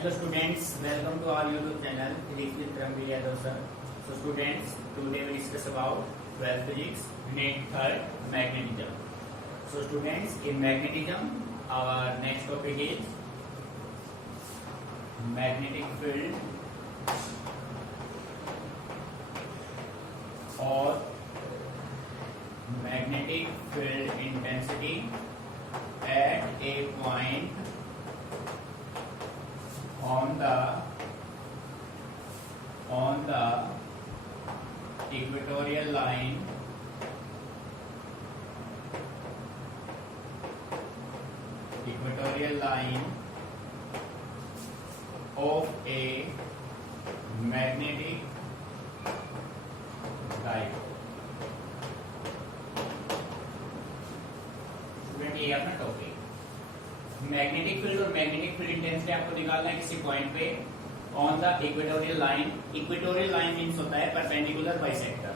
Hello students, welcome to our YouTube channel Physics with Ranveer Yadav sir. So students, today we discuss about 12th physics, unit 3rd, magnetism. So students, in magnetism, our next topic is magnetic field or magnetic field intensity at a point on the equatorial line of a magnetic dipole. Student ये अपना topic magnetic field और magnetic field intensity आपको निकालना है किसी point पे on the equatorial line. Equatorial line means होता है perpendicular bisector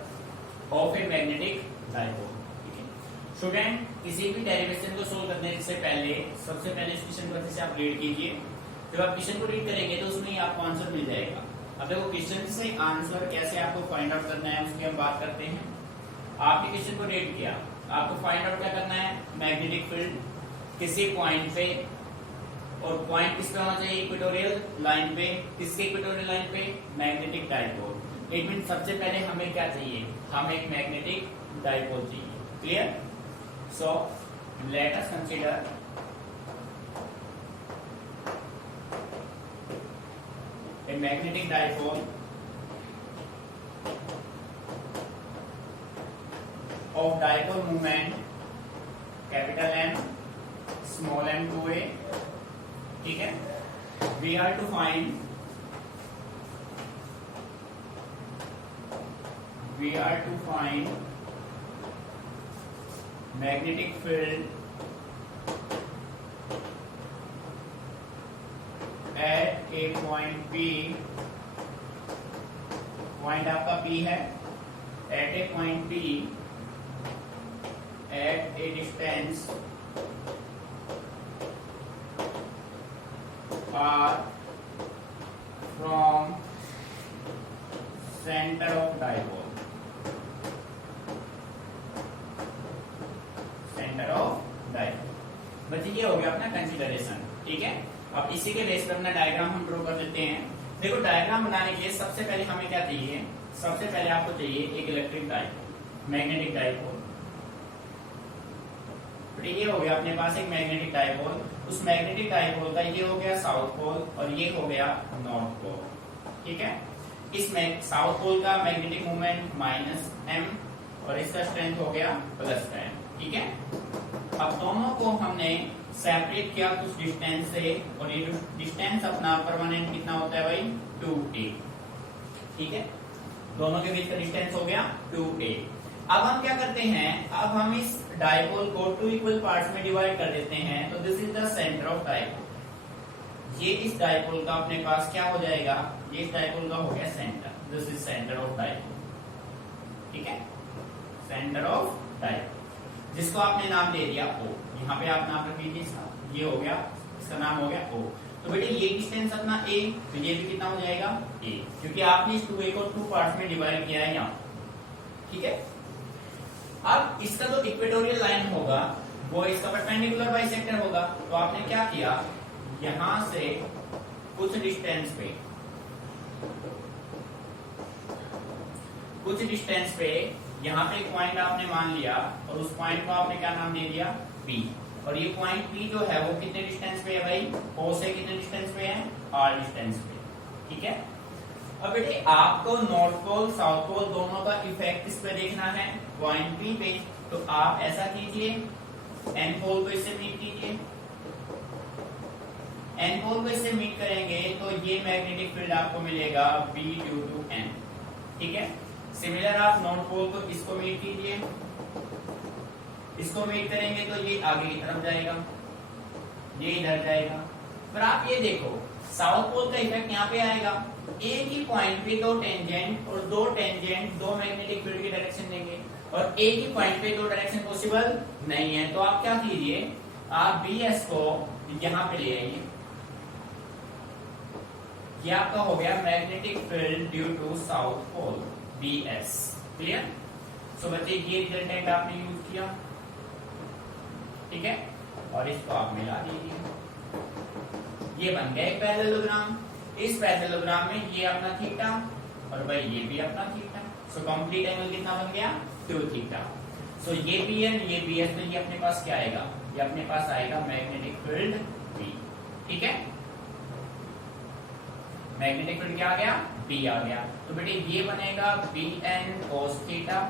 of a magnetic dipole. ठीक है स्टूडेंट, किसी भी डेरिवेशन को सोल्व करने से पहले सबसे पहले इस क्वेश्चन को अच्छे से आप रीड कीजिए. जब आप क्वेश्चन को रीड करेंगे तो उसमें आपको आंसर मिल जाएगा. अब देखो क्वेश्चन से आंसर कैसे आपको फाइंड आउट करना है उसकी हम बात करते हैं. आपने क्वेश्चन को रीड किया, आपको फाइंड आउट क्या करना है, मैग्नेटिक फील्ड किसी पॉइंट पे, और पॉइंट किस पे होना चाहिए, इक्वेटोरियल लाइन पे. किसके इक्वेटोरियल लाइन पे, मैग्नेटिक डाइपोल. इट मीन सबसे पहले हमें क्या चाहिए, हमें एक मैग्नेटिक डाइपोल चाहिए. Clear? So let us consider a magnetic dipole of dipole moment capital M small m to a. ठीक है, we are to find magnetic field at a point P. Point आपका P है. at a point P at a distance r from center of dipole. बच्चे ये हो गया अपना consideration. ठीक है, अब इसी के बेस पर अपना डायग्राम हम ड्रॉ कर देते हैं. देखो डायग्राम बनाने के लिए सबसे पहले हमें क्या चाहिए, सबसे पहले आपको चाहिए एक इलेक्ट्रिक डाइपोल, मैग्नेटिक डाइपोल. तो ये हो गया अपने पास एक मैग्नेटिक डाइपोल. उस मैग्नेटिक डाइपोल का ये हो गया साउथ पोल और ये हो गया नॉर्थ पोल. ठीक है, इसमें साउथ पोल का मैग्नेटिक मोमेंट -m और इसका स्ट्रेंथ हो गया +10. ठीक है, अब दोनों को हमने सेपरेट किया कुछ डिस्टेंस से, और ये डिस्टेंस अपना परमानेंट कितना होता है भाई, 2a. ठीक है, दोनों के बीच का डिस्टेंस हो गया 2a. अब हम क्या करते हैं, अब हम इस डाइपोल को 2 इक्वल पार्ट्स में डिवाइड कर देते हैं. तो this is the centre of dipole. ये इस डाइपोल का अपने पास क्या हो जाएगा, ये इस डाइपोल का हो गया centre. This is centre of dipole. ठीक है, सेंटर ऑफ डाइपोल जिसको आपने नाम दे दिया O. यहाँ पे आप नाम रख लीजिए, ये हो गया, इसका नाम हो गया O. तो बेटे ये डिस्टेंस अपना A, तो ये भी कितना हो जाएगा A, क्योंकि आपने इस 2A को 2 पार्ट्स में डिवाइड किया है यहाँ. ठीक है, अब इसका जो इक्वेटोरियल लाइन होगा वो इसका परपेंडिकुलर बाइसेक्टर होगा. तो आपने क्या किया, यहां से कुछ डिस्टेंस पे यहाँ पे एक पॉइंट आपने मान लिया और उस पॉइंट को आपने क्या नाम दे दिया, P. और ये पॉइंट P जो है वो कितने डिस्टेंस पे है भाई, O से कितने डिस्टेंस पे है, R डिस्टेंस पे. ठीक है, अब बेटे आपको नॉर्थ पोल साउथ पोल दोनों का इफेक्ट किस पे देखना है, पॉइंट P पे. तो आप ऐसा कीजिए, N पोल को इससे मीट कीजिए. N पोल को इससे मीट करेंगे तो ये मैग्नेटिक फील्ड आपको मिलेगा B ड्यू टू N. ठीक है, सिमिलर आप नॉर्थ पोल को इसको मीट कीजिए, इसको मीट करेंगे तो ये आगे की तरफ जाएगा, ये इधर जाएगा. पर आप ये देखो साउथ पोल का इफेक्ट यहाँ पे आएगा. एक ही पॉइंट पे 2 टेंजेंट और 2 टेंजेंट 2 मैग्नेटिक फील्ड की डायरेक्शन देंगे, और एक ही पॉइंट पे 2 डायरेक्शन पॉसिबल नहीं है. तो आप क्या कीजिए, आप BS को यहाँ पे ले आइए, ये आपका हो गया magnetic field due to south pole BS। Clear? So बच्चे ये रिजल्टेंट आपने यूज किया, ठीक है, और इसको आप मिला दीजिए, ये बन गया एक पैरेललोग्राम। इस पैरेललोग्राम में ये अपना थीटा और भाई ये भी अपना थीटा। सो कंप्लीट एंगल कितना बन गया? 2 थीटा। सो ये BN ये BS में ये अपने पास क्या आएगा? ये अपने पास आएगा मैग्नेटिक फील्ड B। ठीक है, मैग्नेटिक फील्ड क्या आ गया? B आ गया। तो बेटे ये बनेगा BN cos थीटा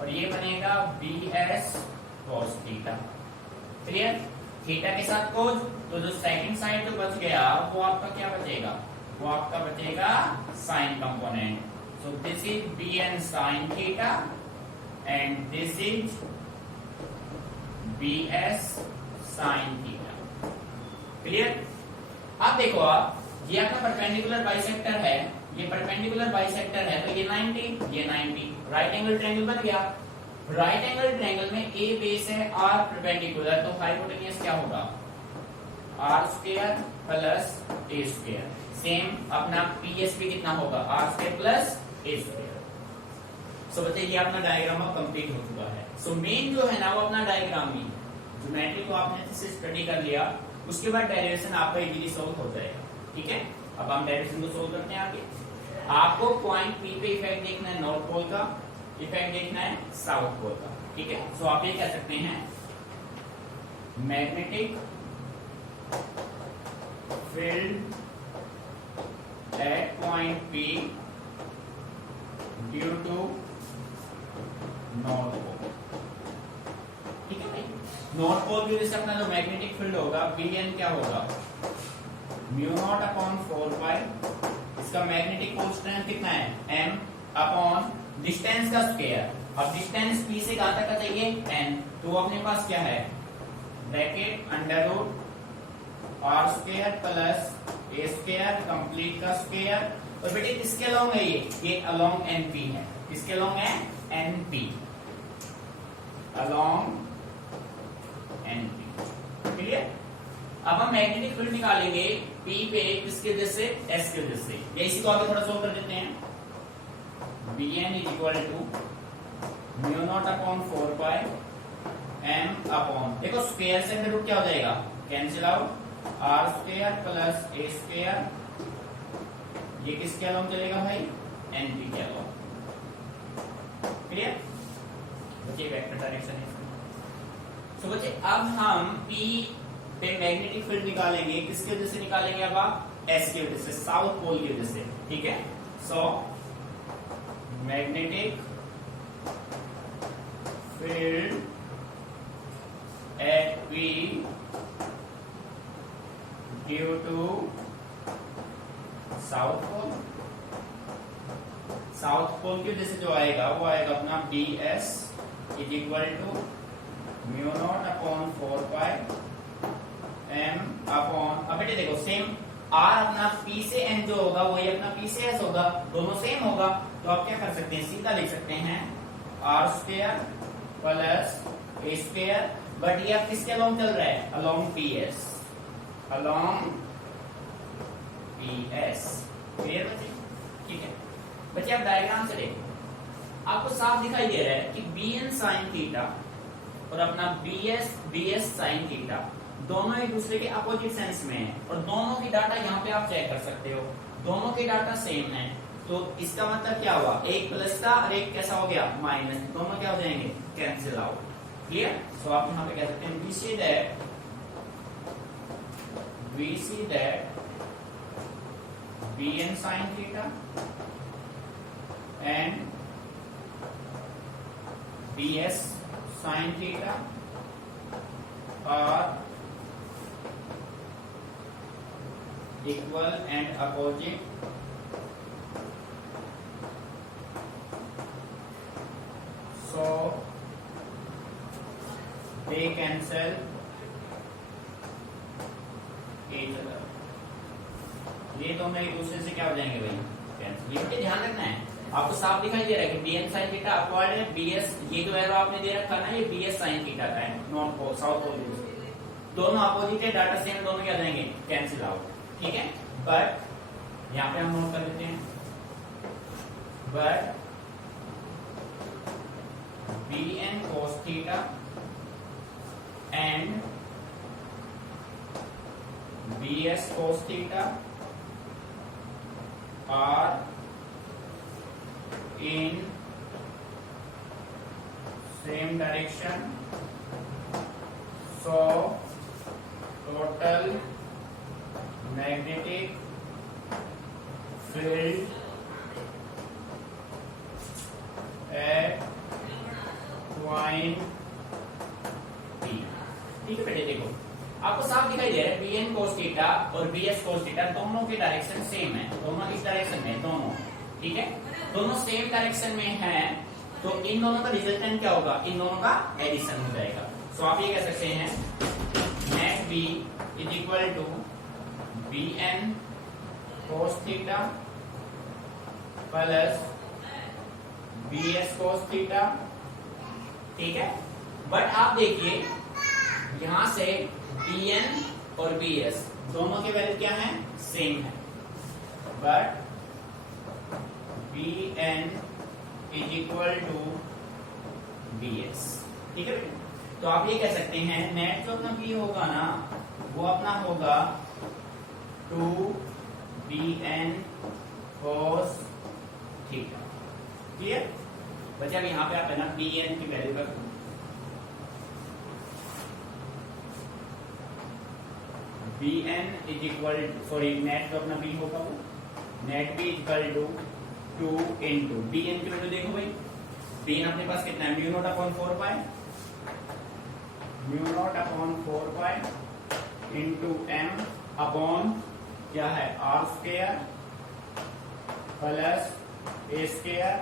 और ये बनेगा BS cos theta. Clear? Theta के साथ कोस, तो जो सेकंड साइड जो बच गया वो आपका क्या बचेगा? वो आपका बचेगा sign component. So this is BN sin theta and this is BS sin theta. Clear? अब देखो आप, ये आपका परपेंडिकुलर बाइसेक्टर है, ये परपेंडिकुलर बाइसेक्टर है, तो ये 90 ये 90, राइट एंगल ट्रायंगल बन गया। राइट एंगल ट्रायंगल में A बेस है, R परपेंडिकुलर, तो हाइपोटेन्यूज क्या होगा? R square plus A square. Same अपना PS भी कितना होगा? R square plus A square. So बच्चे ये अपना डायग्राम अब कंप्लीट हो चुका है। सो मेन जो है ना वो अपना डायग्राम ही, ज्योमेट्री को आपने अच्छे से स्टडी कर लिया, उसके बाद डेरिवेशन आपका इजीली सॉल्व हो जाएगा। ठीक है, अब हम डेरिवेशन को सॉल्व करते हैं आगे। आपको पॉइंट P पे इफेक्ट देखना है नॉर्थ पोल का, इफेक्ट देखना है साउथ पोल का। ठीक है, सो आप ये कह सकते हैं magnetic field at point P due to north pole. ठीक है भाई, नॉर्थ पोल की वजह से अपना जो मैग्नेटिक फील्ड होगा BN क्या होगा? म्यू नॉट अपॉन 4 पाई, इसका मैग्नेटिक पोल स्ट्रेंथ कितना है? M अपॉन डिस्टेंस का स्क्वायर। अब डिस्टेंस P से कहां तक का चाहिए? N, तो अपने पास क्या है? Bracket under root R square plus A square complete का स्क्वायर। और बेटे किसके अलोंग है ये अलोंग NP है। किसके अलोंग है? NP, along NP। क्लियर? अब हम मैग्नेटिक फील्ड निकालेंगे P पे किसके वजह से? S के वजह से। या इसी को आगे थोड़ा सोल्व कर देते हैं। BN is equal to mu naught upon 4 pi M upon, देखो स्क्वायर से अंदर रूट क्या हो जाएगा? Cancel out, R square plus A square, ये किसके अलोंग चलेगा भाई? NP के अलोंग। क्लियर? बच्चे वेक्टर डायरेक्शन है। सो बच्चे अब हम P पे मैग्नेटिक फील्ड निकालेंगे, किसके वजह से निकालेंगे? अब आप S की वजह से, साउथ पोल की वजह से। ठीक है, so magnetic field at P due to south pole. South pole की वजह से जो आएगा वो आएगा अपना BS is equal to mu naught upon 4 pi M upon, अब बेटे देखो सेम R अपना P से N जो होगा वही अपना P से S होगा, दोनों सेम होगा, तो आप क्या कर सकते हैं? सीधा लिख सकते हैं R square plus A square, but ये अब किसके अलोंग चल रहा है? Along PS, along PS। Clear बच्चे? ठीक है बच्चे, आप डायग्राम से देखो, आपको साफ दिखाई दे रहा है कि BN sin थीटा और अपना BS sin थीटा दोनों एक दूसरे के अपोजिट सेंस में है, और दोनों की डाटा यहाँ पे आप चेक कर सकते हो, दोनों के डाटा सेम है। तो इसका मतलब क्या हुआ? एक प्लस था और एक कैसा हो गया? माइनस, दोनों क्या हो जाएंगे? Cancel out. क्लियर? सो आप यहाँ पे कह सकते हैं we see that BN sin theta and BS sin theta are equal and opposite, so they cancel each other। ये दोनों एक दूसरे से क्या हो जाएंगे भाई? कैंसिल। ये ध्यान रखना है, आपको साफ दिखाई दे रहा है कि BN sin थीटा अपवर्ड है, BS ये जो एरो आपने दे रखा ना ये BS sin थीटा का है, नॉर्थ पोल साउथ पोल, दोनों अपोजिट है, डाटा सेम, दोनों क्या हो जाएंगे? Cancel out. ठीक है, बट यहाँ पे हम नोट कर लेते हैं, but bn cos theta and bs cos theta are in same direction, so total magnetic field at point P। ठीक है बेटे, देखो आपको साफ दिखाई दे रहा है bn cos थीटा और bs cos थीटा दोनों की डायरेक्शन सेम है, दोनों इस डायरेक्शन में, दोनों ठीक है, दोनों सेम डायरेक्शन में है, तो इन दोनों का रिजल्टेंट क्या होगा, इन दोनों का एडिशन हो जाएगा। सो आप ये कह सकते हैं net b is equal to bn cos theta plus bs cos theta, ठीक है। बट आप देखिए यहां से bn और bs दोनों के वैल्यू क्या है, सेम है, but bn is equal to bs, ठीक है। तो आप ये कह सकते हैं नेट जो अपना b होगा ना, वो अपना होगा 2bn cos थीटा, क्लियर। बच्चे अब यहाँ पे आप है ना bn की वैल्यू रख दो, bn is equal, sorry net तो अपना b होगा, वो net b equal to 2 into bn की वैल्यू देखो भाई, bn अपने पास कितना है, mu naught upon 4 pi, mu naught upon 4 pi into m upon क्या है r square plus a square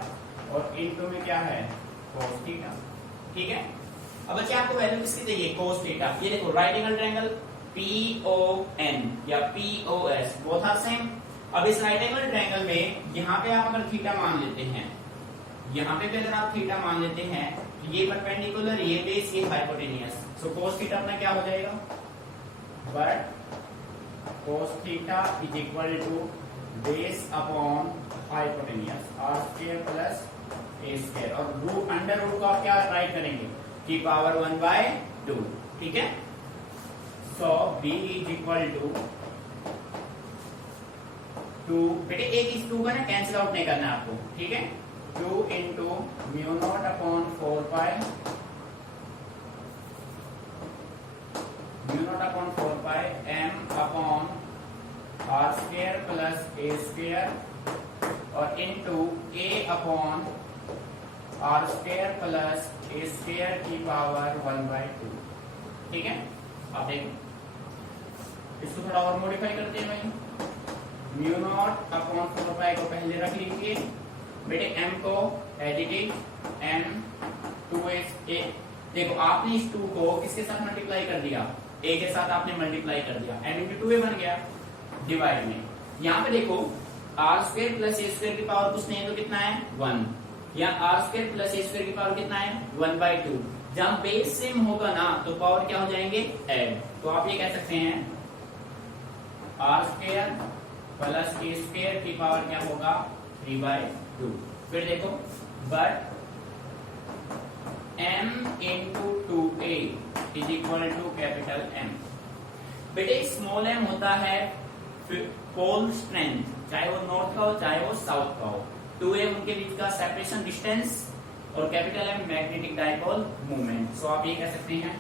और इनटू में क्या है cos थीटा, ठीक है। अब बच्चे आपको वैल्यू किसकी चाहिए, cos थीटा। ये देखो राइट एंगल ट्रायंगल PON या POS बोथ आर सेम। अब इस राइट एंगल ट्रायंगल में यहाँ पे आप अगर थीटा मान लेते हैं, यहाँ पे भी अगर आप थीटा मान लेते हैं, ये परपेंडिकुलर, ये बेस, ये हाइपोटेनियस, सो cos थीटा अपना क्या हो जाएगा, but cos theta is equal to base upon hypotenuse r square plus a square, और रूट अंडर रूट को आप क्या राइट करेंगे, की पावर 1/2, ठीक है। सो b इज इक्वल टू 2, बेटे एक इस 2 का ना कैंसिल आउट नहीं करना है आपको, ठीक है, 2 into mu naught upon 4 pi, mu naught upon 4 pi m upon r square plus a square और into a upon r square plus a square की पावर 1/2, ठीक है। अब देखो इसको थोड़ा और मॉडिफाई करते हैं भाई, म्यू नॉट अपॉन 4 पाई को पहले रख लीजिए बेटे, m को as it is m 2a, देखो आपने इस 2 को किसके साथ मल्टीप्लाई कर दिया, a के साथ आपने मल्टीप्लाई कर दिया, m इंटू 2a बन गया, डिवाइड में यहाँ पे देखो R square plus A square की पावर कुछ नहीं है तो कितना है 1, या R square plus A square की पावर कितना है 1/2, जब बेस सेम होगा ना तो पावर क्या हो जाएंगे ऐड, तो आप ये कह सकते हैं R square plus A square की पावर क्या होगा 3/2। फिर देखो but m into 2a is equal to capital M, बेटे स्मॉल m होता है पोल स्ट्रेंथ, चाहे वो नॉर्थ का हो चाहे वो साउथ का हो, 2a उनके बीच का सेपरेशन डिस्टेंस और capital M magnetic dipole movement. So आप ये कह सकते हैं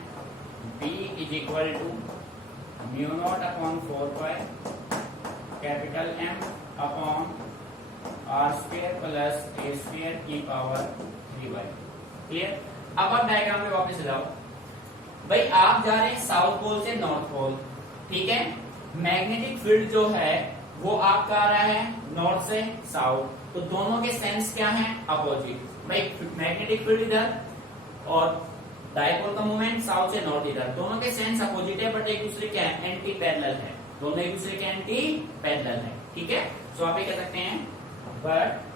B is equal to mu naught upon 4 pi capital M upon r square plus a square की पावर 3/2, क्लियर। अब आप डायग्राम में वापस जाओ भाई, आप जा रहे हैं साउथ पोल से नॉर्थ पोल, ठीक है, मैग्नेटिक फील्ड जो है वो आपका आ रहा है नॉर्थ से साउथ, तो दोनों के सेंस क्या है अपोजिट, भाई मैग्नेटिक फील्ड इधर और डाइपोल का मूवमेंट साउथ से नॉर्थ इधर, दोनों के सेंस अपोजिट है बट एक दूसरे के एंटी पैरेलल है, दोनों एक दूसरे के एंटी पैरेलल है, ठीक है। सो आप ये कह सकते हैं but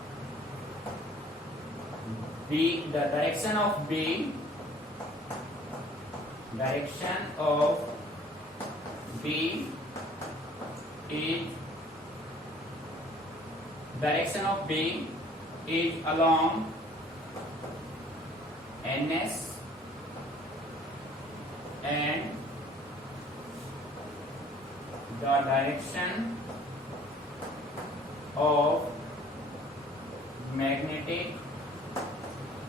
B, the direction of B, direction of B is direction of B is along NS and the direction of magnetic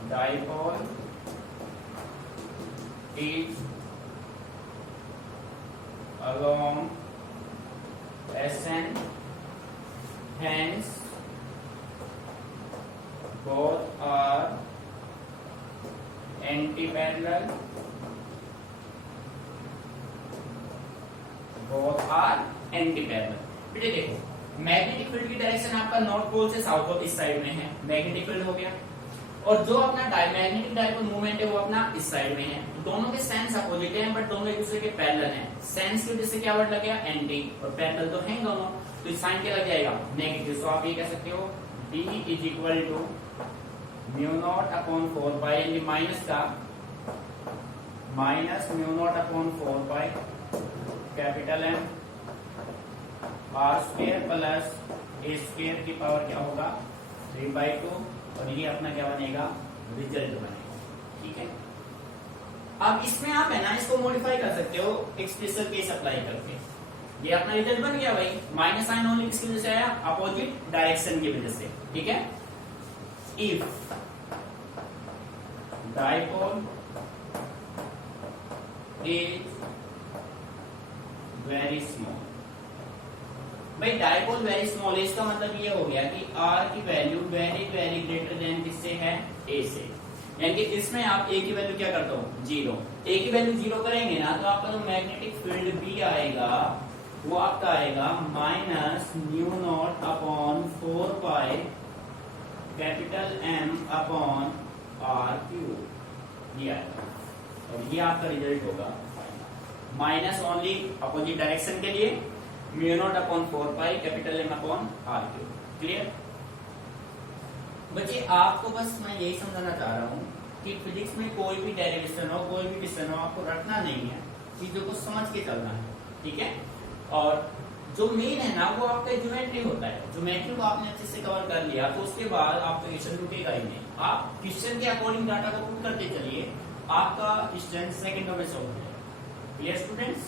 dipole is along SN, hence both are anti-parallel, बेटे देखो मैग्नेटिक फील्ड की direction आपका north pole से south pole इस side में है, magnetic field हो गया, और जो अपना मैग्नेटिक डाइपोल मूवमेंट है वो अपना इस साइड में है। दोनों के सेंस अपोजिट हैं बट दोनों एक दूसरे के पैरेलल हैं। सेंस की वजह से क्या वर्ड लग गया एंटी, और पैरेलल तो हैं दोनों, तो इस साइन क्या लग जाएगा नेगेटिव। तो आप ये कह सकते हो D is equal to mu naught upon 4 pi, यानी माइनस का minus mu naught upon 4 pi capital M R square plus A square की पावर क्या होगा 3/2, और ये अपना क्या बनेगा रिजल्ट बनेगा। ठीक है, अब इसमें आप है ना इसको मॉडिफाई कर सकते हो एक स्पेशल केस अप्लाई करके। ये अपना रिजल्ट बन गया भाई, माइनस साइन ओनली किसकी वजह से आया अपोजिट डायरेक्शन की वजह से। ठीक है, if dipole is very small, भाई डाइपोल वेरी स्मॉल, इसका मतलब ये हो गया कि आर की value very very greater than किससे है ए से, यानी कि इसमें आप ए की वैल्यू क्या करते हो 0, ए की वैल्यू 0 करेंगे ना तो आपका जो मैग्नेटिक फील्ड भी आएगा वो आपका आएगा minus mu naught upon 4 pi capital M upon R cube, ये आएगा, और ये आपका रिजल्ट होगा माइनस ओनली अपोजिट डायरेक्शन के लिए mu naught upon 4 pi capital M upon R cube. Clear बच्चे, आपको बस मैं यही समझाना चाह रहा हूँ कि फिजिक्स में कोई भी डेरिवेशन हो, कोई भी क्वेश्चन हो, आपको रटना नहीं है, चीजों को समझ के चलना है। ठीक है, और जो मेन है ना वो आपका ज्योमेट्री होता है, ज्योमेट्री को आपने अच्छे से कवर कर लिया तो उसके बाद आपका क्वेश्चन रुकेगा ही नहीं। आप क्वेश्चन के अकॉर्डिंग डाटा को पुट करते चलिए, आपका क्वेश्चन सेकंडों में सॉल्व हो जाएगा। Clear students?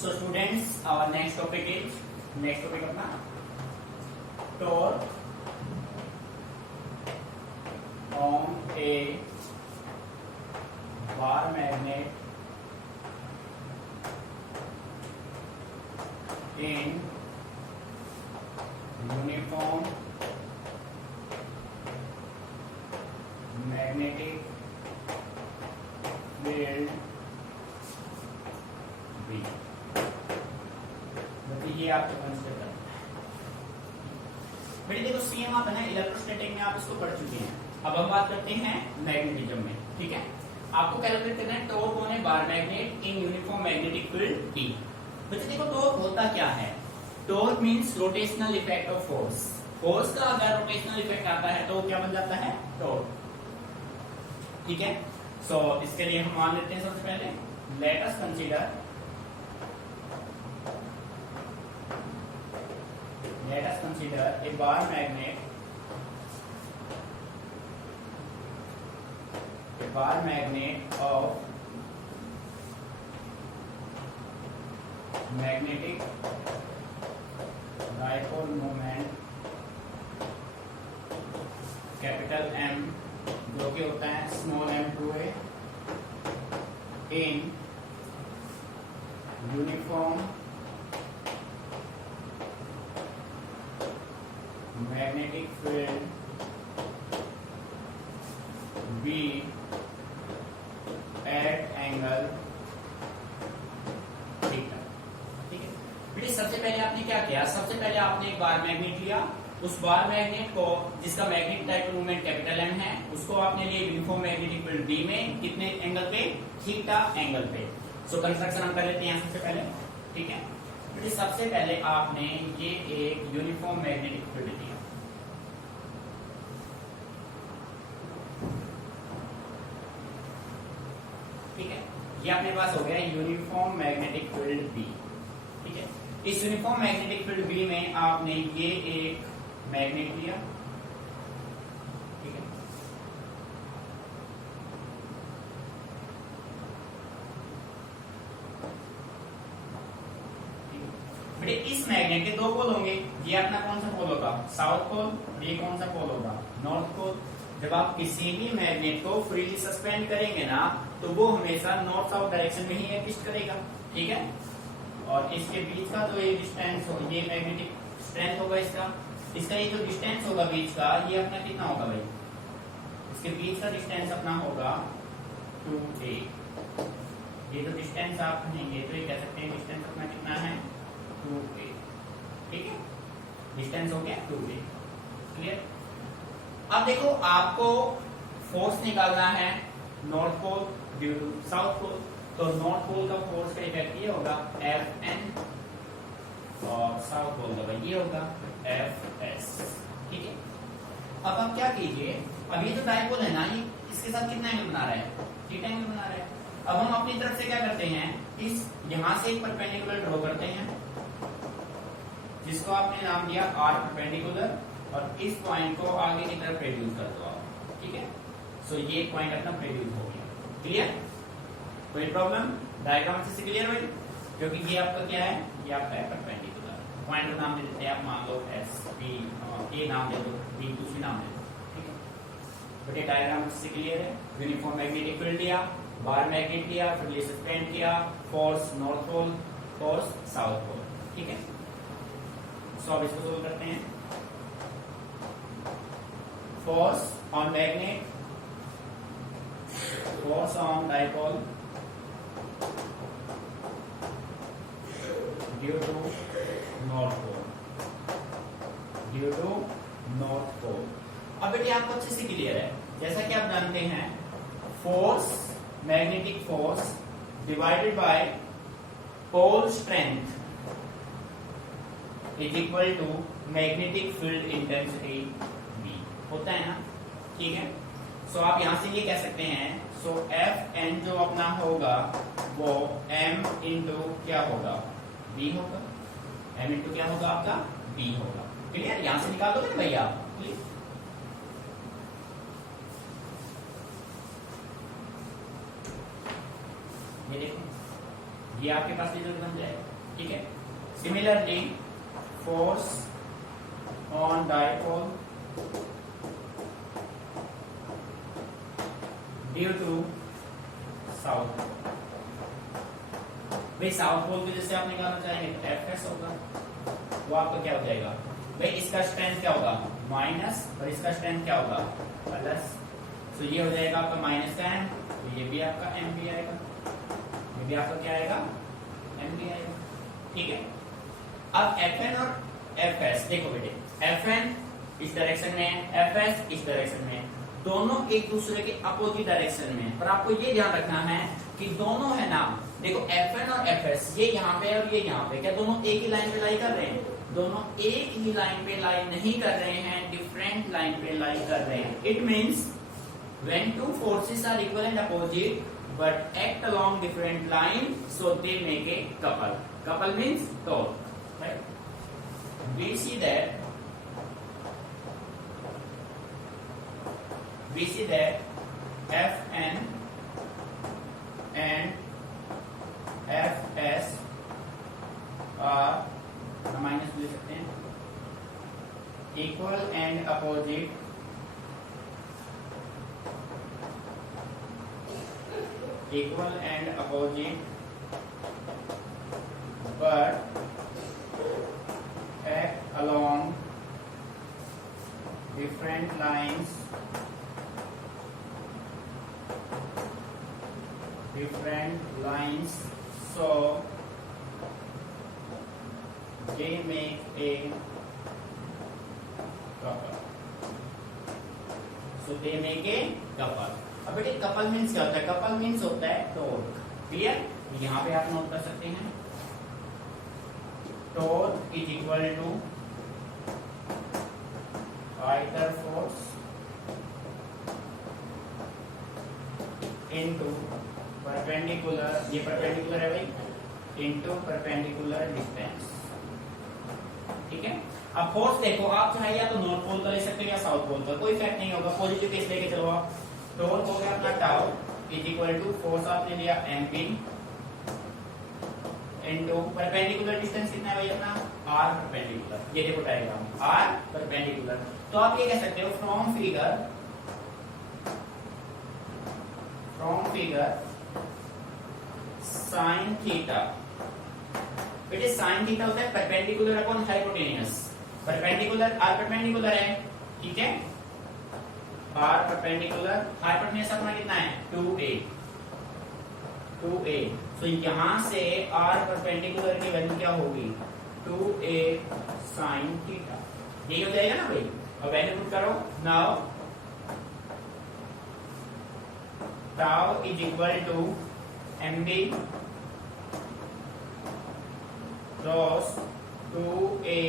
So students, our next topic अपना torque on a bar magnet in uniform magnetic field B। ये आपको कंसीडर करना है। बेटे देखो सीएम आप है ना इलेक्ट्रोस्टैटिक में आप इसको पढ़ चुके हैं, अब हम बात करते हैं मैग्नेटिज्म में। ठीक है, आपको कैलकुलेट करना है torque on A bar magnet in uniform magnetic field E। बच्चे देखो टॉर्क होता क्या है, torque means rotational effect of force, force का अगर रोटेशनल इफेक्ट आता है तो क्या बन जाता है टॉर्क। ठीक है, सो इसके लिए हम मान लेते हैं सबसे पहले let us consider a bar magnet of magnetic dipole moment capital M, जो कि होता है small m2a in uniform magnetic field B at angle theta. ठीक है बेटे, सबसे पहले आपने क्या किया, सबसे पहले आपने एक बार मैग्नेट लिया उस बार मैग्नेट को जिसका magnetic dipole moment capital M है उसको आपने लिए यूनिफॉर्म मैग्नेटिक फील्ड B में कितने एंगल पे, थीटा एंगल पे। सो कंस्ट्रक्शन हम कर लेते हैं सबसे पहले, ठीक है। तो सबसे पहले आपने ये एक यूनिफॉर्म मैग्नेटिक फील्ड दिया, ठीक है। ये अपने पास हो गया यूनिफॉर्म मैग्नेटिक फील्ड B, ठीक है। इस यूनिफॉर्म मैग्नेटिक फील्ड B में आपने ये एक मैग्नेट लिया, ठीक है। बेटे इस मैग्नेट के दो पोल होंगे, ये अपना कौन सा पोल होगा, साउथ पोल, और ये कौन सा पोल होगा, नॉर्थ पोल। जब आप किसी भी मैग्नेट को फ्रीली सस्पेंड करेंगे ना तो वो हमेशा नॉर्थ साउथ डायरेक्शन में ही एक्सिस्ट करेगा, ठीक है। और इसके बीच का जो ये डिस्टेंस हो, ये मैग्नेटिक स्ट्रेंथ होगा इसका ये जो डिस्टेंस होगा बीच का, ये अपना कितना होगा भाई, इसके बीच का डिस्टेंस अपना होगा 2a। ये जो डिस्टेंस आप कहेंगे तो ये कह सकते हैं डिस्टेंस अपना कितना है 2a, ठीक है। डिस्टेंस हो गया 2a, क्लियर। अब देखो आपको फोर्स निकालना है north pole due to south pole, तो नॉर्थ पोल का फोर्स का इफेक्ट ये होगा Fn और साउथ पोल का भाई ये होगा Fs, ठीक है। अब आप क्या कीजिए, अब ये जो डायपोल है ना ये इसके साथ कितना एंगल बना रहा है, थीटा एंगल बना रहा है। अब हम अपनी तरफ से क्या करते हैं, इस यहां से एक परपेंडिकुलर ड्रॉ करते हैं जिसको आपने नाम दिया R परपेंडिकुलर, और इस पॉइंट को आगे की तरफ प्रोड्यूस कर दो आप, ठीक है। सो ये पॉइंट अपना प्रोड्यूस हो गया, क्लियर। कोई प्रॉब्लम, डायग्राम से क्लियर हुई, क्योंकि ये आपका क्या है, ये आपका है परपेंडिकुलर। पॉइंट का नाम दे देते हैं आप, मान लो एस बी, ए नाम दे दो, बी कुछ भी नाम दे दो, ठीक है। बट ये डायग्राम से क्लियर है। यूनिफॉर्म मैग्नेटिक फील्ड लिया, बार मैग्नेट लिया, फिर सस्पेंड किया, force north pole, force south pole, ठीक है। सो अब इसको सोल्व करते हैं। Force on magnet, force on dipole due to north pole, due to north pole। अब बेटे आपको अच्छे से क्लियर है, जैसा कि आप जानते हैं force, magnetic force divided by pole strength is equal to magnetic field intensity होता है ना, ठीक है। सो आप यहां से ये कह सकते हैं, सो Fn जो अपना होगा वो m इंटू क्या होगा, b होगा। m इंटू क्या होगा आपका, b होगा, क्लियर। यहां से निकाल दोगे ना भैया आप, क्लियर। ये देखो ये आपके पास रिजल्ट बन जाएगा, ठीक है। Similarly force on dipole due to south pole, भाई साउथ पोल को जैसे आप निकालना चाहेंगे तो Fs होगा, वो आपका क्या हो जाएगा भाई, इसका स्ट्रेंथ क्या होगा माइनस, और इसका स्ट्रेंथ क्या होगा प्लस। तो ये हो जाएगा आपका माइनस का m, तो ये भी आपका m भी आएगा, ये भी आपका क्या आएगा m भी आएगा, ठीक है। अब Fn और Fs देखो बेटे, Fn इस डायरेक्शन में, Fs इस डायरेक्शन में, दोनों एक दूसरे के अपोजिट डायरेक्शन में। पर आपको ये ध्यान रखना है कि दोनों है ना, देखो Fn और Fs ये यहाँ पे और ये यहाँ पे, क्या दोनों एक ही लाइन पे लाई कर रहे हैं, दोनों एक ही लाइन पे लाई नहीं कर रहे हैं, डिफरेंट लाइन पे लाई कर रहे हैं। It means when two forces are equal and opposite but act along different line, so they make a couple. Couple means torque, right? We see that Fn and Fs are minus ले सकते हैं, equal and opposite but act along different lines, so they make a couple, so they make a couple. अब बेटे couple means क्या होता है? Couple means होता है टॉर्क। क्लियर? यहाँ पे आप नोट कर सकते हैं, torque is equal to either force into perpendicular, ये परपेंडिकुलर है भाई, इनटू परपेंडिकुलर डिस्टेंस। ठीक है? अब फोर्स देखो, आप चाहे या तो नॉर्थ पोल का ले सकते हो या साउथ पोल का, कोई इफेक्ट नहीं होगा। पॉजिटिव केस लेके चलो आप, टॉर्क हो गया अपना tau is equal to force आपने लिया एमपी इनटू परपेंडिकुलर डिस्टेंस कितना है भाई अपना आर परपेंडिकुलर। ये देखो डायग्राम आर परपेंडिकुलर। तो आप ये कह सकते हो फ्रॉम फिगर साइन थीटा, बेटे साइन थीटा होता है perpendicular upon hypotenuse. Perpendicular R perpendicular है, ठीक है, आर परपेंडिकुलर, हाइपोटेन्यूस अपना कितना है 2a। सो यहां से आर परपेंडिकुलर की वैल्यू क्या होगी 2a साइन थीटा। यही हो जाएगा ना भाई। अब वैल्यू पुट करो, now tau is equal to mb cos 2a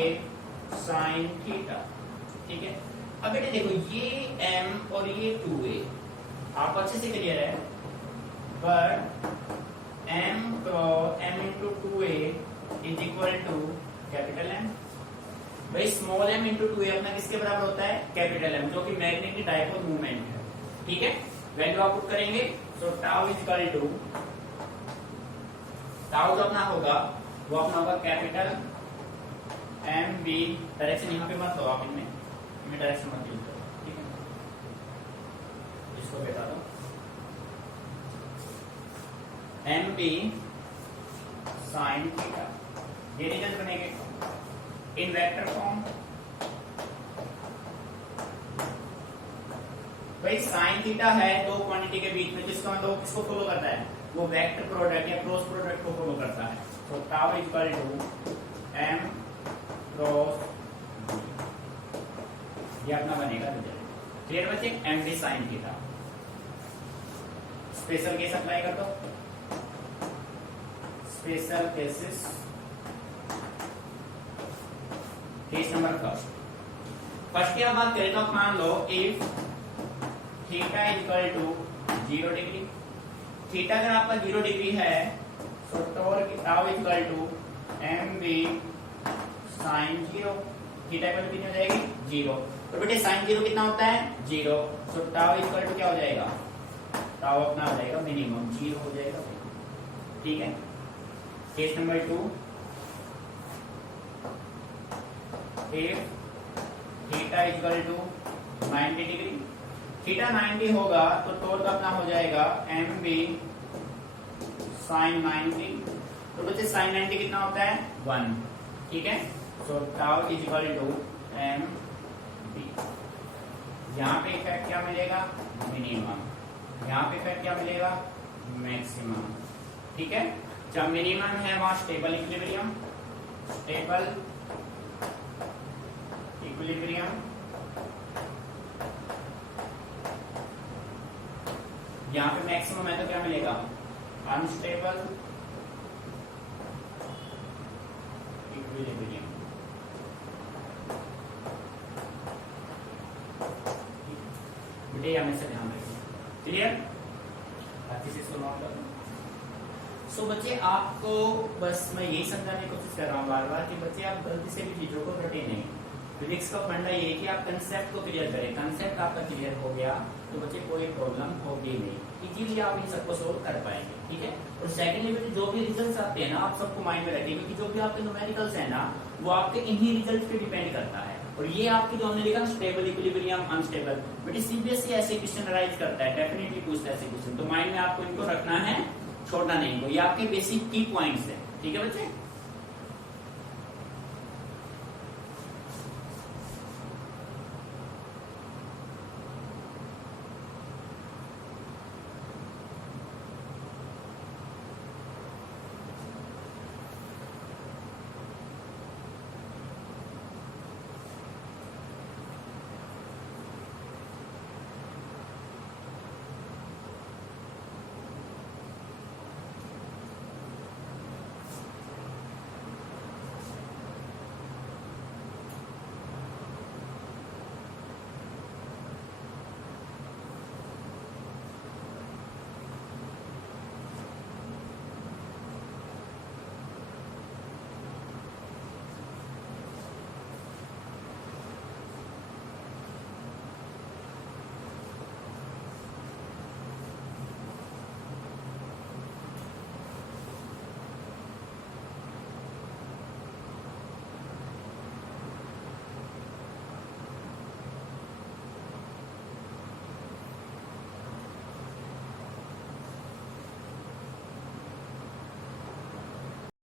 sin theta. ठीक है? अब बेटे देखो ये m और ये 2a आप अच्छे से क्लियर है, पर m into 2a is equal to capital M। भाई स्मॉल m into 2a अपना किसके बराबर होता है कैपिटल M, जो कि मैग्नेटिक डाइपोल मूवमेंट है। ठीक है? वैल्यू आप पुट करेंगे, तो tau is equal to, tau जो अपना होगा वो अपना होगा कैपिटल एम बी। डायरेक्शन यहाँ पे मत दो आप, इनमें डायरेक्शन मत यूज करो। ठीक है? इसको बैठा दो, एम बी साइन थीटा। ये रीजन बनेंगे इन वेक्टर फॉर्म। भाई साइन थीटा है दो क्वांटिटी के बीच में, जिसका मतलब किसको फॉलो करता है, वो वेक्टर प्रोडक्ट या क्रॉस प्रोडक्ट को फॉलो करता है। तो tau is equal to M cross, ये अपना बनेगा रिजल्ट। क्लियर बच्चे? M D sine theta. Special case apply कर दो, special cases. Case number first की आप बात करें तो आप मान लो if theta is equal to 0 degree. Theta अगर आपका 0 डिग्री है तो tau is equal to M B sine 0। Theta equal कितनी हो जाएगी 0। तो बेटे साइन 0 कितना होता है 0। तो टाउ इज इक्वल टू क्या हो जाएगा, टाउ अपना हो जाएगा मिनिमम 0 हो जाएगा। ठीक है? Case number 2, if theta is equal to 90 degree. Theta 90 होगा तो टॉर्क अपना हो जाएगा एम बी साइन 90। तो बच्चे साइन 90 कितना होता है 1। ठीक है? So tau is equal to M B. यहाँ पे इफेक्ट क्या मिलेगा मिनिमम, यहाँ पे इफेक्ट क्या मिलेगा मैक्सिमम। ठीक है? जब मिनिमम है वहां स्टेबल इक्विलिब्रियम, स्टेबल इक्विलिब्रियम। यहाँ पे मैक्सिमम है तो क्या मिलेगा अनस्टेबल इक्विलिब्रियम। बेटे हमेशा ध्यान रखिए। क्लियर? अच्छे से इसको नोट कर लो। सो बच्चे आपको बस मैं यही समझाने की कोशिश कर रहा हूँ बार बार कि बच्चे आप गलती से भी चीजों को रटे नहीं। फिजिक्स का फंडा ये है कि आप कंसेप्ट को क्लियर करें। कंसेप्ट आपका क्लियर हो गया तो बच्चे कोई प्रॉब्लम होगी नहीं, इजीली आप इन सबको सोल्व कर पाएंगे। ठीक है? और सेकेंडली बेटे जो भी रिजल्ट्स आते हैं ना आप सबको माइंड में रखिए, क्योंकि जो भी आपके न्यूमेरिकल्स है ना वो आपके इन्हीं रिजल्ट पे डिपेंड करता है। और ये आपकी जो हमने लिखा स्टेबल इक्विलिब्रियम अनस्टेबल, बेटे सीबीएसई ऐसे क्वेश्चन राइज करता है, डेफिनेटली पूछता है ऐसे क्वेश्चन। तो माइंड में आपको इनको रखना है, छोड़ना नहीं। ये आपके बेसिक की पॉइंट्स है। ठीक है बच्चे?